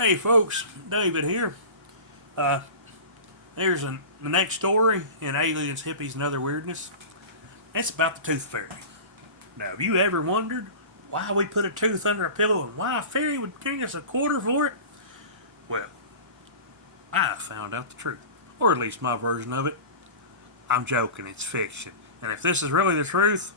Hey folks, David here. Uh, there's the next story in Aliens, Hippies, and Other Weirdness. It's about the Tooth Fairy. Now, have you ever wondered why we put a tooth under a pillow and why a fairy would bring us a quarter for it? Well, I found out the truth, or at least my version of it. I'm joking, it's fiction. And if this is really the truth,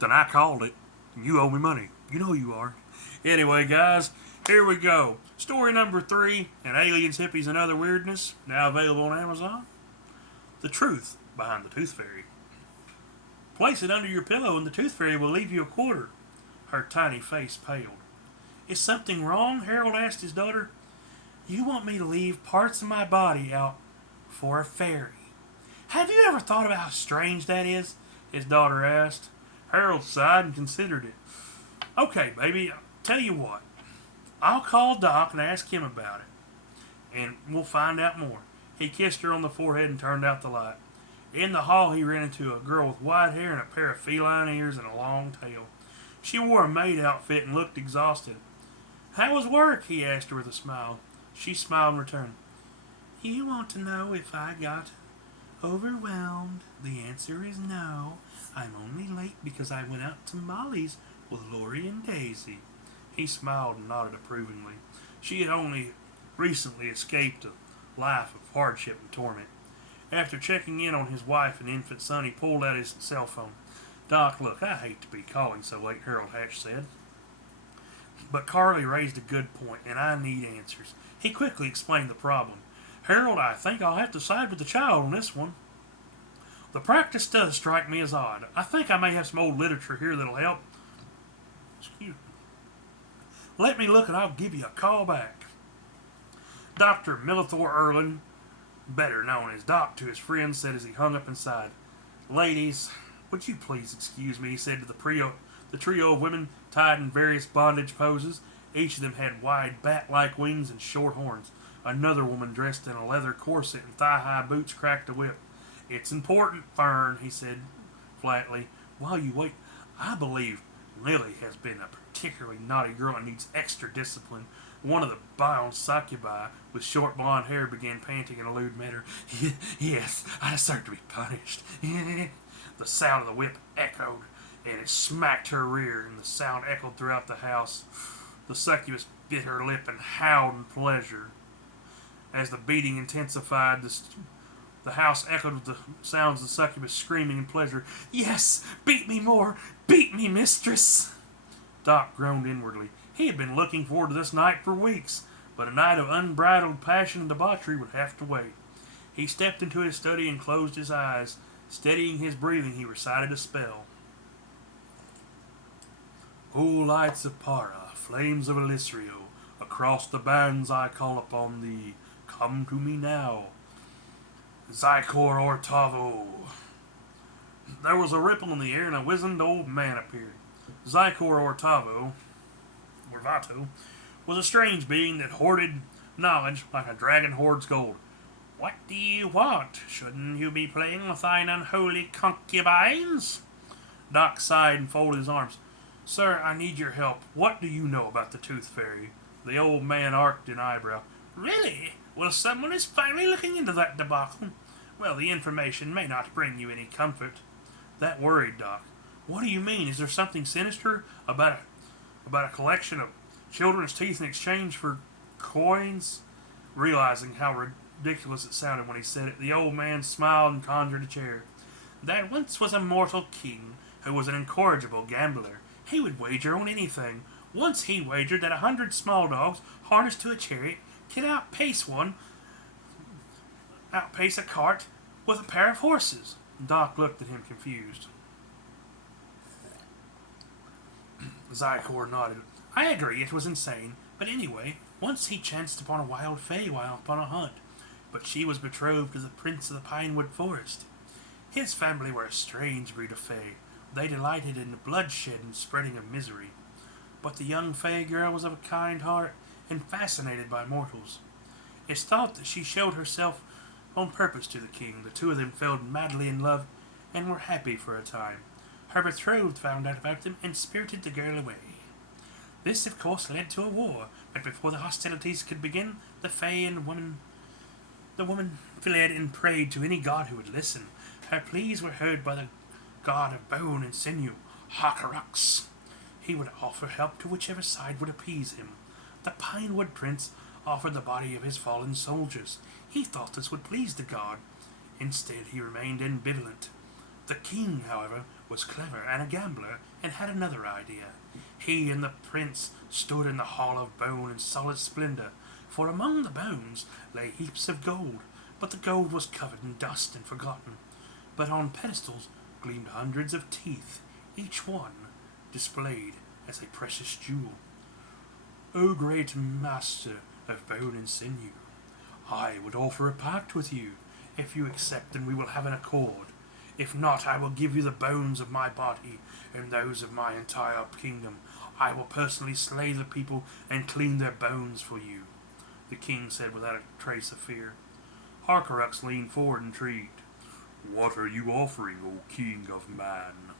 then I called it. And you owe me money. You know you are. Anyway, guys, here we go. Story number 3 in Aliens, Hippies, and Other Weirdness, now available on Amazon. The truth behind the Tooth Fairy. Place it under your pillow and the Tooth Fairy will leave you a quarter. Her tiny face paled. Is something wrong? Harold asked his daughter. You want me to leave parts of my body out for a fairy. Have you ever thought about how strange that is? His daughter asked. Harold sighed and considered it. Okay, baby, I'll tell you what. I'll call Doc and ask him about it, and we'll find out more. He kissed her on the forehead and turned out the light. In the hall, he ran into a girl with white hair and a pair of feline ears and a long tail. She wore a maid outfit and looked exhausted. How was work? He asked her with a smile. She smiled in return. You want to know if I got overwhelmed? The answer is no. I'm only late because I went out to Molly's with Lori and Daisy. He smiled and nodded approvingly. She had only recently escaped a life of hardship and torment. After checking in on his wife and infant son, he pulled out his cell phone. Doc, look, I hate to be calling so late, Harold Hatch said. But Carly raised a good point, and I need answers. He quickly explained the problem. Harold, I think I'll have to side with the child on this one. The practice does strike me as odd. I think I may have some old literature here that'll help. Excuse me. Let me look and I'll give you a call back. Dr. Milithor Erlin, better known as Doc to his friends, said as he hung up and sighed. Ladies, would you please excuse me, he said to the trio of women tied in various bondage poses. Each of them had wide bat-like wings and short horns. Another woman dressed in a leather corset and thigh-high boots cracked a whip. It's important, Fern, he said flatly. While you wait, I believe Lily has been a particularly naughty girl and needs extra discipline. One of the bound succubi with short blonde hair began panting in a lewd manner. Yes, I deserve to be punished. The sound of the whip echoed, and it smacked her rear, and the sound echoed throughout the house. The succubus bit her lip and howled in pleasure. As the beating intensified, the house echoed with the sounds of the succubus screaming in pleasure. Yes, beat me more! Beat me, mistress! Doc groaned inwardly. He had been looking forward to this night for weeks, but a night of unbridled passion and debauchery would have to wait. He stepped into his study and closed his eyes. Steadying his breathing, he recited a spell. O lights of Para, flames of Elisrio, across the bands I call upon thee. Come to me now. Zykor Ortavo. There was a ripple in the air and a wizened old man appeared. Zykor Ortavo, or Vato, was a strange being that hoarded knowledge like a dragon hoards gold. What do you want? Shouldn't you be playing with thine unholy concubines? Doc sighed and folded his arms. Sir, I need your help. What do you know about the Tooth Fairy? The old man arched an eyebrow. Really? Well, someone is finally looking into that debacle. Well, the information may not bring you any comfort. That worried Doc. What do you mean? Is there something sinister about a collection of children's teeth in exchange for coins? Realizing how ridiculous it sounded when he said it, the old man smiled and conjured a chair. There once was a mortal king who was an incorrigible gambler. He would wager on anything. Once he wagered that 100 small dogs harnessed to a chariot could outpace a cart with a pair of horses. Doc looked at him confused. Zykor nodded. I agree, it was insane. But anyway, once he chanced upon a wild fay while upon a hunt. But she was betrothed to the prince of the Pinewood Forest. His family were a strange breed of fay. They delighted in the bloodshed and spreading of misery. But the young fay girl was of a kind heart and fascinated by mortals. It's thought that she showed herself on purpose to the king. The two of them fell madly in love and were happy for a time. Her betrothed found out about them and spirited the girl away. This, of course, led to a war, but before the hostilities could begin, the woman fled and prayed to any god who would listen. Her pleas were heard by the god of bone and sinew, Harkarux. He would offer help to whichever side would appease him. The Pinewood Prince offered the body of his fallen soldiers. He thought this would please the god. Instead, he remained ambivalent. The king, however, was clever and a gambler, and had another idea. He and the prince stood in the hall of bone in solid splendor, for among the bones lay heaps of gold, but the gold was covered in dust and forgotten. But on pedestals gleamed hundreds of teeth, each one displayed as a precious jewel. O great master of bone and sinew, I would offer a pact with you. If you accept, then we will have an accord. If not, I will give you the bones of my body and those of my entire kingdom. I will personally slay the people and clean their bones for you, the king said without a trace of fear. Harkarux leaned forward intrigued. What are you offering, O king of man?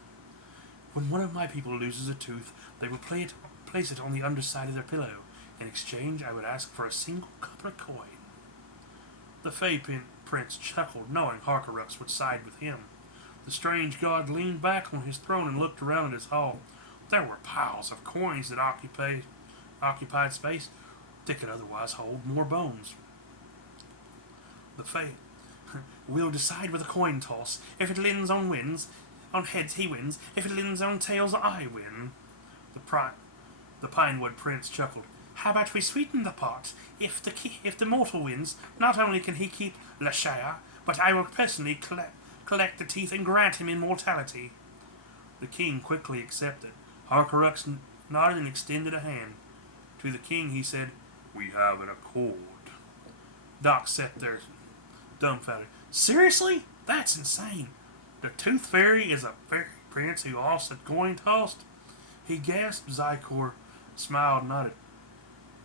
When one of my people loses a tooth, they will place it on the underside of their pillow. In exchange, I would ask for a single copper coin. The Fey Prince chuckled, knowing Harkarux would side with him. The strange god leaned back on his throne and looked around at his hall. There were piles of coins that occupied space that could otherwise hold more bones. The Fey, we'll decide with a coin toss. If it lands on heads he wins. If it lands on tails I win. The Pinewood Prince chuckled. How about we sweeten the pot? If the mortal wins, not only can he keep Lashaya, but I will personally collect the teeth and grant him immortality. The king quickly accepted. Harkarux nodded and extended a hand. To the king he said, We have an accord. Doc sat there dumbfounded. Seriously? That's insane. The Tooth Fairy is a fairy prince who lost a coin tossed? He gasped. Zykor smiled and nodded.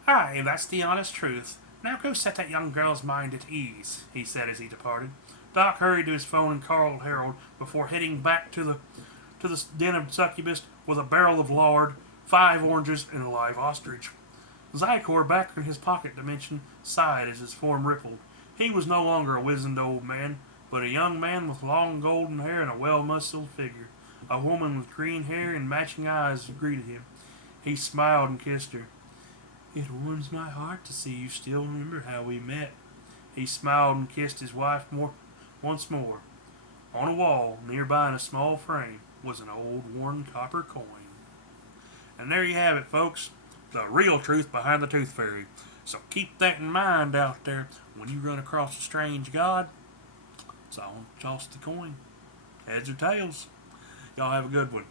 Aye, that's the honest truth. Now go set that young girl's mind at ease, he said as he departed. Doc hurried to his phone and called Harold before heading back to the den of succubus with a barrel of lard, 5 oranges, and a live ostrich. Zykor, back in his pocket dimension, sighed as his form rippled. He was no longer a wizened old man, but a young man with long golden hair and a well-muscled figure. A woman with green hair and matching eyes greeted him. He smiled and kissed her. It warms my heart to see you still remember how we met. He smiled and kissed his wife once more. On a wall, nearby in a small frame, was an old worn copper coin. And there you have it, folks. The real truth behind the Tooth Fairy. So keep that in mind out there when you run across a strange god. So toss the coin. Heads or tails. Y'all have a good one.